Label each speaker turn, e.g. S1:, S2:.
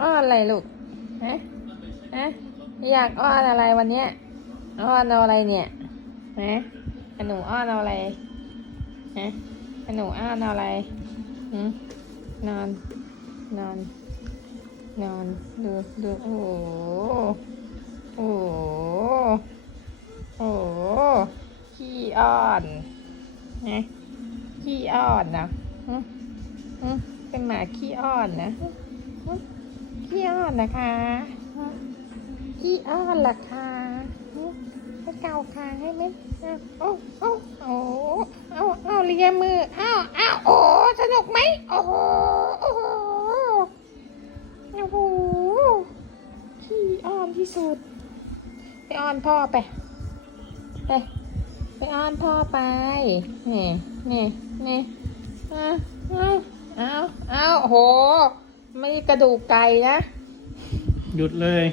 S1: อ้อนอะไรลูกฮะฮะอยากอ้อนอะไรวันเนี้ยอ้อนเอาอะไรเนี่ยฮะหนูอ้อนเอาอะไรฮะหนูอ้อนเอาอะไรหืนอน นอน นอน ดูดูโอ้โหโอ้โหโอ้โหขี้อ้อนนะขี้อ้อนนะหึหึเป็นหมาขี้อ้อนนะ หึหึขี้อ้อนนะคะหึขี้อ้อนเหรอคะใหึไปเกาคางให้ไหมอะโอ้โอ้โอ้เอาเอาเลียมือเอาเอาโอ้สนุกไหมโอ้โหโอ้โหโอ้โหขี้อ้อนที่สุด ไปอ้อนพ่อไปไปไปอ้อนพ่อไปนี่นี่นี่เอาเอาเอาเอาโอ้โห ไม่กระดูกไก่นะ
S2: หยุดเลย